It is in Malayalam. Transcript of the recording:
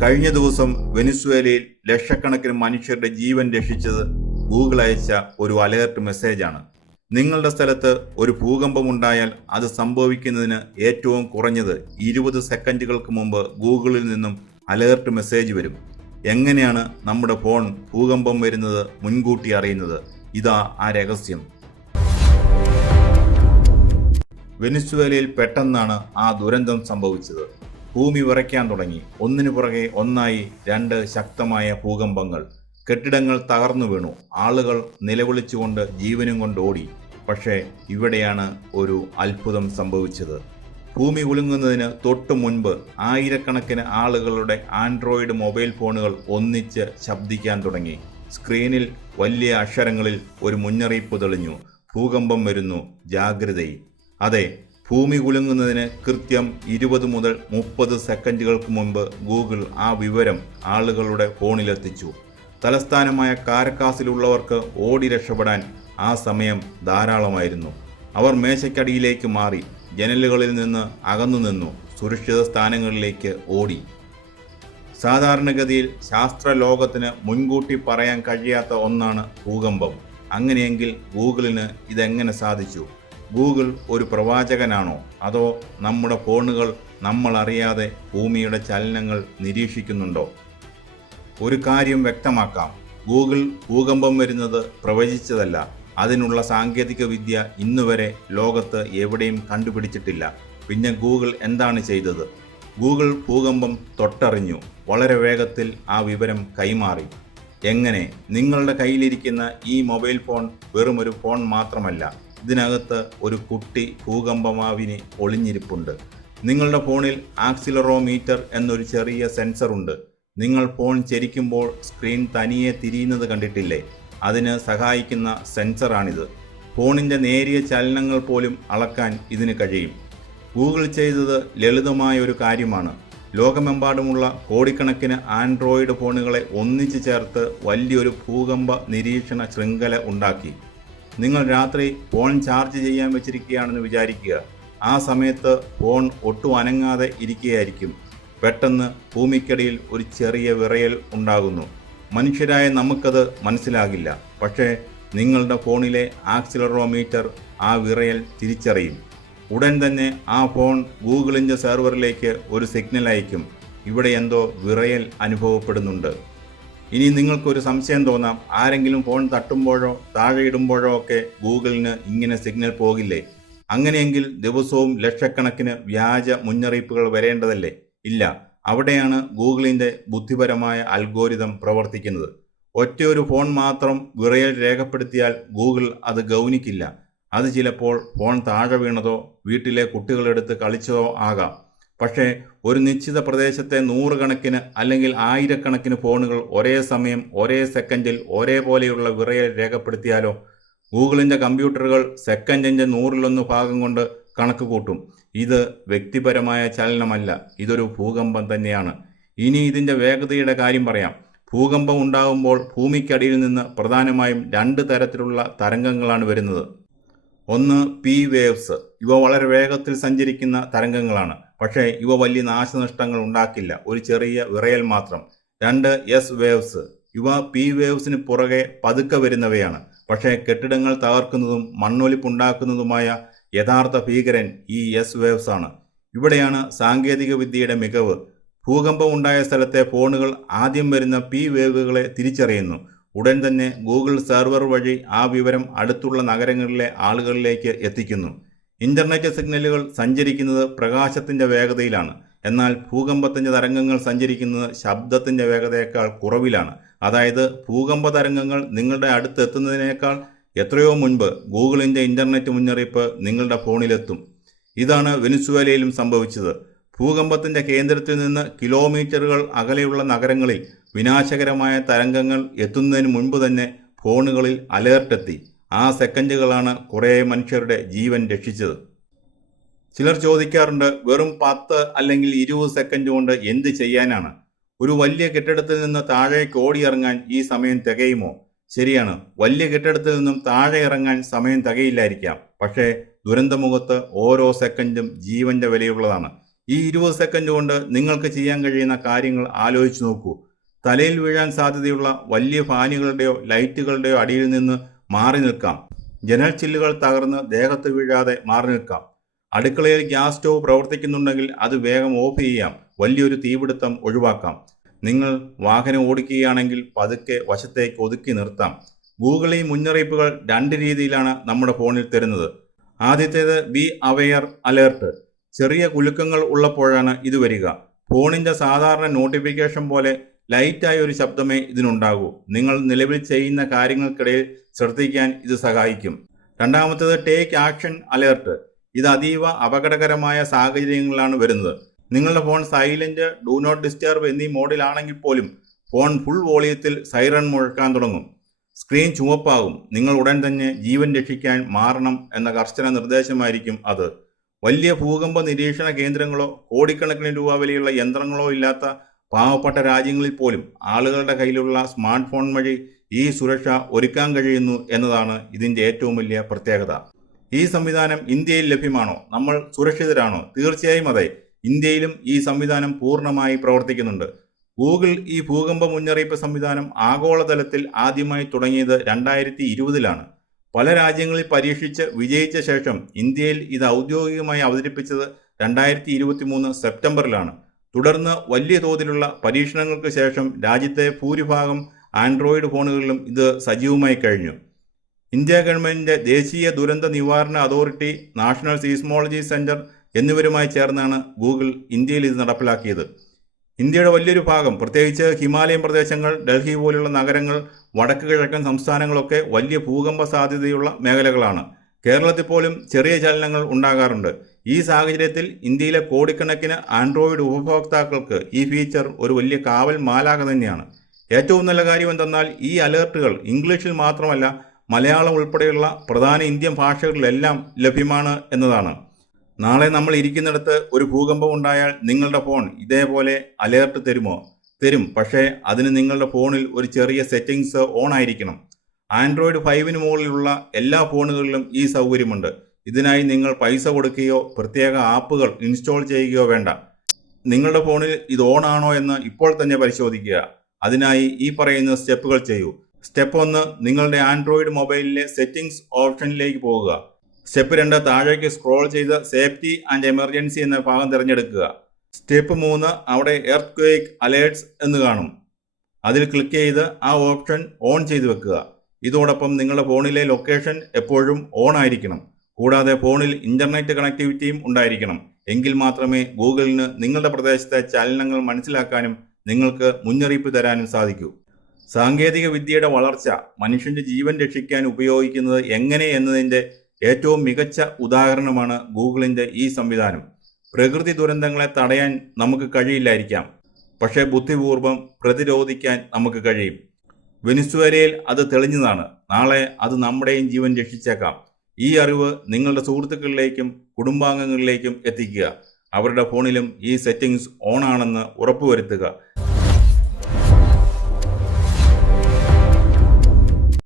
കഴിഞ്ഞ ദിവസം വെനിസ്വേലയിൽ ലക്ഷക്കണക്കിന് മനുഷ്യരുടെ ജീവൻ രക്ഷിച്ചത് ഗൂഗിൾ അയച്ച ഒരു അലേർട്ട് മെസ്സേജാണ്. നിങ്ങളുടെ സ്ഥലത്ത് ഒരു ഭൂകമ്പമുണ്ടായാൽ അത് സംഭവിക്കുന്നതിന് ഏറ്റവും കുറഞ്ഞത് 20 സെക്കൻഡുകൾക്ക് മുമ്പ് ഗൂഗിളിൽ നിന്നും അലേർട്ട് മെസ്സേജ് വരും. എങ്ങനെയാണ് നമ്മുടെ ഫോൺ ഭൂകമ്പം വരുന്നത് മുൻകൂട്ടി അറിയുന്നത്? ഇതാ ആ രഹസ്യം. വെനിസ്വേലയിൽ പെട്ടെന്നാണ് ആ ദുരന്തം സംഭവിച്ചത്. ഭൂമി വിറയ്ക്കാൻ തുടങ്ങി. ഒന്നിനു പുറകെ ഒന്നായി 2 ശക്തമായ ഭൂകമ്പങ്ങൾ. കെട്ടിടങ്ങൾ തകർന്നു വീണു. ആളുകൾ നിലവിളിച്ചുകൊണ്ട് ജീവനും കൊണ്ട് ഓടി. പക്ഷേ ഇവിടെയാണ് ഒരു അത്ഭുതം സംഭവിച്ചത്. ഭൂമി കുലുങ്ങുന്നതിന് തൊട്ടു മുൻപ് ആയിരക്കണക്കിന് ആളുകളുടെ ആൻഡ്രോയിഡ് മൊബൈൽ ഫോണുകൾ ഒന്നിച്ച് ശബ്ദിക്കാൻ തുടങ്ങി. സ്ക്രീനിൽ വലിയ അക്ഷരങ്ങളിൽ ഒരു മുന്നറിയിപ്പ് തെളിഞ്ഞു: ഭൂകമ്പം വരുന്നു, ജാഗ്രതയിൽ. അതെ, ഭൂമി കുലുങ്ങുന്നതിന് കൃത്യം 20 മുതൽ 30 സെക്കൻഡുകൾക്ക് മുൻപ് ഗൂഗിൾ ആ വിവരം ആളുകളുടെ ഫോണിലെത്തിച്ചു. തലസ്ഥാനമായ കാരക്കാസിലുള്ളവർക്ക് ഓടി രക്ഷപ്പെടാൻ ആ സമയം ധാരാളമായിരുന്നു. അവർ മേശയ്ക്കടിയിലേക്ക് മാറി, ജനലുകളിൽ നിന്ന് അകന്നു നിന്നു, സുരക്ഷിത സ്ഥാനങ്ങളിലേക്ക് ഓടി. സാധാരണഗതിയിൽ ശാസ്ത്രലോകത്തിന് മുൻകൂട്ടി പറയാൻ കഴിയാത്ത ഒന്നാണ് ഭൂകമ്പം. അങ്ങനെയെങ്കിൽ ഗൂഗിളിന് ഇതെങ്ങനെ സാധിച്ചു? ഗൂഗിൾ ഒരു പ്രവാചകനാണോ, അതോ നമ്മുടെ ഫോണുകൾ നമ്മൾ അറിയാതെ ഭൂമിയുടെ ചലനങ്ങൾ നിരീക്ഷിക്കുന്നുണ്ടോ? ഒരു കാര്യം വ്യക്തമാക്കാം: ഗൂഗിൾ ഭൂകമ്പം വരുന്നത് പ്രവചിച്ചതല്ല. അതിനുള്ള സാങ്കേതിക വിദ്യ ഇന്നുവരെ ലോകത്ത് എവിടെയും കണ്ടുപിടിച്ചിട്ടില്ല. പിന്നെ ഗൂഗിൾ എന്താണ് ചെയ്തത്? ഗൂഗിൾ ഭൂകമ്പം തൊട്ടറിഞ്ഞു. വളരെ വേഗത്തിൽ ആ വിവരം കൈമാറി. എങ്ങനെ? നിങ്ങളുടെ കയ്യിലിരിക്കുന്ന ഈ മൊബൈൽ ഫോൺ വെറുമൊരു ഫോൺ മാത്രമല്ല. ഇതിനകത്ത് ഒരു കുട്ടി ഭൂകമ്പമാവിനി ഒളിഞ്ഞിരിപ്പുണ്ട്. നിങ്ങളുടെ ഫോണിൽ ആക്സിലറോമീറ്റർ എന്നൊരു ചെറിയ സെൻസറുണ്ട്. നിങ്ങൾ ഫോൺ ചരിക്കുമ്പോൾ സ്ക്രീൻ തനിയെ തിരിയുന്നത് കണ്ടിട്ടില്ലേ? അതിന് സഹായിക്കുന്ന സെൻസറാണിത്. ഫോണിൻ്റെ നേരിയ ചലനങ്ങൾ പോലും അളക്കാൻ ഇതിന് കഴിയും. ഗൂഗിൾ ചെയ്തത് ലളിതമായ ഒരു കാര്യമാണ്. ലോകമെമ്പാടുമുള്ള കോടിക്കണക്കിന് ആൻഡ്രോയിഡ് ഫോണുകളെ ഒന്നിച്ചു ചേർത്ത് വലിയൊരു ഭൂകമ്പ നിരീക്ഷണ ശൃംഖല ഉണ്ടാക്കി. നിങ്ങൾ രാത്രി ഫോൺ ചാർജ് ചെയ്യാൻ വെച്ചിരിക്കുകയാണെന്ന് വിചാരിക്കുക. ആ സമയത്ത് ഫോൺ ഒട്ടും അനങ്ങാതെ ഇരിക്കുകയായിരിക്കും. പെട്ടെന്ന് ഭൂമിക്കടിയിൽ ഒരു ചെറിയ വിറയൽ ഉണ്ടാകുന്നു. മനുഷ്യരായ നമുക്കത് മനസ്സിലാകില്ല. പക്ഷേ നിങ്ങളുടെ ഫോണിലെ ആക്സിലറോമീറ്റർ ആ വിറയൽ തിരിച്ചറിയും. ഉടൻ തന്നെ ആ ഫോൺ ഗൂഗിളിൻ്റെ സെർവറിലേക്ക് ഒരു സിഗ്നൽ അയക്കും: ഇവിടെ എന്തോ വിറയൽ അനുഭവപ്പെടുന്നുണ്ട്. ഇനി നിങ്ങൾക്കൊരു സംശയം തോന്നാം: ആരെങ്കിലും ഫോൺ തട്ടുമ്പോഴോ താഴെ ഇടുമ്പോഴോ ഒക്കെ ഗൂഗിളിന് ഇങ്ങനെ സിഗ്നൽ പോകില്ലേ? അങ്ങനെയെങ്കിൽ ദിവസവും ലക്ഷക്കണക്കിന് വ്യാജ മുന്നറിയിപ്പുകൾ വരേണ്ടതല്ലേ? ഇല്ല. അവിടെയാണ് ഗൂഗിളിൻ്റെ ബുദ്ധിപരമായ അൽഗോരിതം പ്രവർത്തിക്കുന്നത്. ഒറ്റയൊരു ഫോൺ മാത്രം വിറയൽ രേഖപ്പെടുത്തിയാൽ ഗൂഗിൾ അത് ഗൗനിക്കില്ല. അത് ചിലപ്പോൾ ഫോൺ താഴെ വീണതോ വീട്ടിലെ കുട്ടികളെടുത്ത് കളിച്ചതോ ആകാം. പക്ഷേ ഒരു നിശ്ചിത പ്രദേശത്തെ 100 കണക്കിന് അല്ലെങ്കിൽ 1000 കണക്കിന് ഫോണുകൾ ഒരേ സമയം ഒരേ സെക്കൻഡിൽ ഒരേപോലെയുള്ള വിറയൽ രേഖപ്പെടുത്തിയാലോ? ഗൂഗിളിൻ്റെ കമ്പ്യൂട്ടറുകൾ സെക്കൻഡിൻ്റെ 100 ഭാഗം കൊണ്ട് കണക്ക് കൂട്ടും. ഇത് വ്യക്തിപരമായ ചലനമല്ല, ഇതൊരു ഭൂകമ്പം തന്നെയാണ്. ഇനി ഇതിൻ്റെ വേഗതയുടെ കാര്യം പറയാം. ഭൂകമ്പം ഉണ്ടാകുമ്പോൾ ഭൂമിക്കടിയിൽ നിന്ന് പ്രധാനമായും 2 തരത്തിലുള്ള തരംഗങ്ങളാണ് വരുന്നത്. ഒന്ന് പി വേവ്സ്. ഇവ വളരെ വേഗത്തിൽ സഞ്ചരിക്കുന്ന തരംഗങ്ങളാണ്. പക്ഷേ ഇവ വലിയ നാശനഷ്ടങ്ങൾ ഉണ്ടാക്കില്ല, ഒരു ചെറിയ വിറയൽ മാത്രം. 2 എസ് വേവ്സ്. ഇവ പി വേവ്സിന് പുറകെ പതുക്കെ വരുന്നവയാണ്. പക്ഷേ കെട്ടിടങ്ങൾ തകർക്കുന്നതും മണ്ണൊലിപ്പുണ്ടാക്കുന്നതുമായ യഥാർത്ഥ ഭീകരൻ ഈ എസ് വേവ്സ് ആണ്. ഇവിടെയാണ് സാങ്കേതിക വിദ്യയുടെ മികവ്. ഭൂകമ്പം ഉണ്ടായ സ്ഥലത്തെ ഫോണുകൾ ആദ്യം വരുന്ന പി വേവുകളെ തിരിച്ചറിയുന്നു. ഉടൻ തന്നെ ഗൂഗിൾ സെർവർ വഴി ആ വിവരം അടുത്തുള്ള നഗരങ്ങളിലെ ആളുകളിലേക്ക് എത്തിക്കുന്നു. ഇൻ്റർനെറ്റ് സിഗ്നലുകൾ സഞ്ചരിക്കുന്നത് പ്രകാശത്തിൻ്റെ വേഗതയിലാണ്. എന്നാൽ ഭൂകമ്പത്തിൻ്റെ തരംഗങ്ങൾ സഞ്ചരിക്കുന്നത് ശബ്ദത്തിൻ്റെ വേഗതയേക്കാൾ കുറവിലാണ്. അതായത് ഭൂകമ്പ തരംഗങ്ങൾ നിങ്ങളുടെ അടുത്ത് എത്തുന്നതിനേക്കാൾ എത്രയോ മുൻപ് ഗൂഗിളിൻ്റെ ഇൻ്റർനെറ്റ് മുന്നറിയിപ്പ് നിങ്ങളുടെ ഫോണിലെത്തും. ഇതാണ് വെനിസ്വേലയിലും സംഭവിച്ചത്. ഭൂകമ്പത്തിൻ്റെ കേന്ദ്രത്തിൽ നിന്ന് കിലോമീറ്ററുകൾ അകലെയുള്ള നഗരങ്ങളിൽ വിനാശകരമായ തരംഗങ്ങൾ എത്തുന്നതിന് മുൻപ് തന്നെ ഫോണുകളിൽ അലേർട്ടെത്തി. ആ സെക്കൻഡുകളാണ് കുറേ മനുഷ്യരുടെ ജീവൻ രക്ഷിച്ചത്. ചിലർ ചോദിക്കാറുണ്ട്, വെറും 10 അല്ലെങ്കിൽ 20 സെക്കൻഡ് കൊണ്ട് എന്ത് ചെയ്യാനാണ്? ഒരു വലിയ കെട്ടിടത്തിൽ നിന്ന് താഴേക്ക് ഓടിയിറങ്ങാൻ ഈ സമയം തികയുമോ? ശരിയാണ്, വലിയ കെട്ടിടത്തിൽ നിന്നും താഴെ ഇറങ്ങാൻ സമയം തികയില്ലായിരിക്കാം. പക്ഷേ ദുരന്തമുഖത്ത് ഓരോ സെക്കൻഡും ജീവന്റെ വിലയുള്ളതാണ്. ഈ 20 സെക്കൻഡ് കൊണ്ട് നിങ്ങൾക്ക് ചെയ്യാൻ കഴിയുന്ന കാര്യങ്ങൾ ആലോചിച്ച് നോക്കൂ. തലയിൽ വീഴാൻ സാധ്യതയുള്ള വലിയ ഫാനുകളുടെയോ ലൈറ്റുകളുടെയോ അടിയിൽ നിന്ന് മാറി നിൽക്കാം. ജനൽ ചില്ലുകൾ തകർന്ന് ദേഹത്ത് വീഴാതെ മാറി നിൽക്കാം. അടുക്കളയിൽ ഗ്യാസ് സ്റ്റോവ് പ്രവർത്തിക്കുന്നുണ്ടെങ്കിൽ അത് വേഗം ഓഫ് ചെയ്യാം. വലിയൊരു തീപിടുത്തം ഒഴിവാക്കാം. നിങ്ങൾ വാഹനം ഓടിക്കുകയാണെങ്കിൽ പതുക്കെ വശത്തേക്ക് ഒതുക്കി നിർത്താം. ഗൂഗിൾ ഈ മുന്നറിയിപ്പുകൾ 2 രീതിയിലാണ് നമ്മുടെ ഫോണിൽ തരുന്നത്. ആദ്യത്തേത് ബി അവെയർ അലേർട്ട്. ചെറിയ കുലുക്കങ്ങൾ ഉള്ളപ്പോഴാണ് ഇത് വരിക. ഫോണിൻ്റെ സാധാരണ നോട്ടിഫിക്കേഷൻ പോലെ ലൈറ്റായ ഒരു ശബ്ദമേ ഇതിനുണ്ടാകൂ. നിങ്ങൾ നിലവിൽ ചെയ്യുന്ന കാര്യങ്ങൾക്കിടയിൽ ശ്രദ്ധിക്കാൻ ഇത് സഹായിക്കും. രണ്ടാമത്തേത് ടേക്ക് ആക്ഷൻ അലേർട്ട്. ഇത് അതീവ അപകടകരമായ സാഹചര്യങ്ങളിലാണ് വരുന്നത്. നിങ്ങളുടെ phone silent, do not disturb എന്നീ മോഡിലാണെങ്കിൽ പോലും ഫോൺ ഫുൾ വോളിയത്തിൽ സൈറൺ മുഴക്കാൻ തുടങ്ങും. സ്ക്രീൻ ചുവപ്പാകും. നിങ്ങൾ ഉടൻ തന്നെ ജീവൻ രക്ഷിക്കാൻ മാറണം എന്ന കർശന നിർദ്ദേശമായിരിക്കും അത്. വലിയ ഭൂകമ്പ നിരീക്ഷണ കേന്ദ്രങ്ങളോ കോടിക്കണക്കിന് രൂപ വിലയുള്ള യന്ത്രങ്ങളോ ഇല്ലാത്ത പാവപ്പെട്ട രാജ്യങ്ങളിൽ പോലും ആളുകളുടെ കയ്യിലുള്ള സ്മാർട്ട് ഫോൺ വഴി ഈ സുരക്ഷ ഒരുക്കാൻ കഴിയുന്നു എന്നതാണ് ഇതിൻ്റെ ഏറ്റവും വലിയ പ്രത്യേകത. ഈ സംവിധാനം ഇന്ത്യയിൽ ലഭ്യമാണോ? നമ്മൾ സുരക്ഷിതരാണോ? തീർച്ചയായും അതെ. ഇന്ത്യയിലും ഈ സംവിധാനം പൂർണ്ണമായി പ്രവർത്തിക്കുന്നുണ്ട്. ഗൂഗിൾ ഈ ഭൂകമ്പ മുന്നറിയിപ്പ് സംവിധാനം ആഗോളതലത്തിൽ ആദ്യമായി തുടങ്ങിയത് 2020-ലാണ്. പല രാജ്യങ്ങളിൽ പരീക്ഷിച്ച് വിജയിച്ച ശേഷം ഇന്ത്യയിൽ ഇത് ഔദ്യോഗികമായി അവതരിപ്പിച്ചത് 2023 സെപ്റ്റംബറിലാണ്. തുടർന്ന് വലിയ തോതിലുള്ള പരീക്ഷണങ്ങൾക്ക് ശേഷം രാജ്യത്തെ ഭൂരിഭാഗം ആൻഡ്രോയിഡ് ഫോണുകളിലും ഇത് സജീവമായി കഴിഞ്ഞു. ഇന്ത്യ ഗവൺമെൻറ്റിൻ്റെ ദേശീയ ദുരന്ത നിവാരണ അതോറിറ്റി, നാഷണൽ സീസ്മോളജി സെൻറ്റർ എന്നിവരുമായി ചേർന്നാണ് ഗൂഗിൾ ഇന്ത്യയിൽ ഇത് നടപ്പിലാക്കിയത്. ഇന്ത്യയുടെ വലിയൊരു ഭാഗം, പ്രത്യേകിച്ച് ഹിമാലയൻ പ്രദേശങ്ങൾ, ഡൽഹി പോലുള്ള നഗരങ്ങൾ, വടക്ക് കിഴക്കൻ സംസ്ഥാനങ്ങളൊക്കെ വലിയ ഭൂകമ്പ സാധ്യതയുള്ള മേഖലകളാണ്. കേരളത്തിൽ പോലും ചെറിയ ചലനങ്ങൾ ഉണ്ടാകാറുണ്ട്. ഈ സാഹചര്യത്തിൽ ഇന്ത്യയിലെ കോടിക്കണക്കിന് ആൻഡ്രോയിഡ് ഉപഭോക്താക്കൾക്ക് ഈ ഫീച്ചർ ഒരു വലിയ കാവൽ മാലാഖ തന്നെയാണ്. ഏറ്റവും നല്ല കാര്യം എന്തെന്നാൽ ഈ അലേർട്ടുകൾ ഇംഗ്ലീഷിൽ മാത്രമല്ല മലയാളം ഉൾപ്പെടെയുള്ള പ്രധാന ഇന്ത്യൻ ഭാഷകളിലെല്ലാം ലഭ്യമാണ് എന്നതാണ്. നാളെ നമ്മൾ ഇരിക്കുന്നിടത്ത് ഒരു ഭൂകമ്പം ഉണ്ടായാൽ നിങ്ങളുടെ ഫോൺ ഇതേപോലെ അലേർട്ട് തരുമോ? തരും. പക്ഷേ അതിന് നിങ്ങളുടെ ഫോണിൽ ഒരു ചെറിയ സെറ്റിംഗ്സ് ഓൺ ആയിരിക്കണം. ആൻഡ്രോയിഡ് 5 മുകളിലുള്ള എല്ലാ ഫോണുകളിലും ഈ സൗകര്യമുണ്ട്. ഇതിനായി നിങ്ങൾ പൈസ കൊടുക്കുകയോ പ്രത്യേക ആപ്പുകൾ ഇൻസ്റ്റാൾ ചെയ്യുകയോ വേണ്ട. നിങ്ങളുടെ ഫോണിൽ ഇത് ഓൺ ആണോ എന്ന് ഇപ്പോൾ തന്നെ പരിശോധിക്കുക. അതിനായി ഈ പറയുന്ന സ്റ്റെപ്പുകൾ ചെയ്യൂ. സ്റ്റെപ്പ് 1, നിങ്ങളുടെ ആൻഡ്രോയിഡ് മൊബൈലിലെ സെറ്റിംഗ്സ് ഓപ്ഷനിലേക്ക് പോകുക. സ്റ്റെപ്പ് 2, താഴേക്ക് സ്ക്രോൾ ചെയ്ത് സേഫ്റ്റി ആൻഡ് എമർജൻസി എന്ന ഭാഗം തിരഞ്ഞെടുക്കുക. സ്റ്റെപ്പ് 3, അവിടെ എർത്ത് ക്വേക്ക് അലേർട്സ് എന്ന് കാണും. അതിൽ ക്ലിക്ക് ചെയ്ത് ആ ഓപ്ഷൻ ഓൺ ചെയ്ത് വെക്കുക. ഇതോടൊപ്പം നിങ്ങളുടെ ഫോണിലെ ലൊക്കേഷൻ എപ്പോഴും ഓൺ ആയിരിക്കണം. കൂടാതെ ഫോണിൽ ഇൻ്റർനെറ്റ് കണക്ടിവിറ്റിയും ഉണ്ടായിരിക്കണം. എങ്കിൽ മാത്രമേ ഗൂഗിളിന് നിങ്ങളുടെ പ്രദേശത്തെ ചലനങ്ങൾ മനസ്സിലാക്കാനും നിങ്ങൾക്ക് മുന്നറിയിപ്പ് തരാനും സാധിക്കൂ. സാങ്കേതിക വിദ്യയുടെ വളർച്ച മനുഷ്യൻ്റെ ജീവൻ രക്ഷിക്കാൻ ഉപയോഗിക്കുന്നത് എങ്ങനെ എന്നതിൻ്റെ ഏറ്റവും മികച്ച ഉദാഹരണമാണ് ഗൂഗിളിൻ്റെ ഈ സംവിധാനം. പ്രകൃതി ദുരന്തങ്ങളെ തടയാൻ നമുക്ക് കഴിയില്ലായിരിക്കാം, പക്ഷേ ബുദ്ധിപൂർവ്വം പ്രതിരോധിക്കാൻ നമുക്ക് കഴിയും. വെനിസ്വേലയിൽ അത് തെളിഞ്ഞതാണ്. നാളെ അത് നമ്മുടെയും ജീവൻ രക്ഷിച്ചേക്കാം. ഈ അറിവ് നിങ്ങളുടെ സുഹൃത്തുക്കളിലേക്കും കുടുംബാംഗങ്ങളിലേക്കും എത്തിക്കുക. അവരുടെ ഫോണിലും ഈ സെറ്റിംഗ്സ് ഓൺ ആണെന്ന് ഉറപ്പുവരുത്തുക.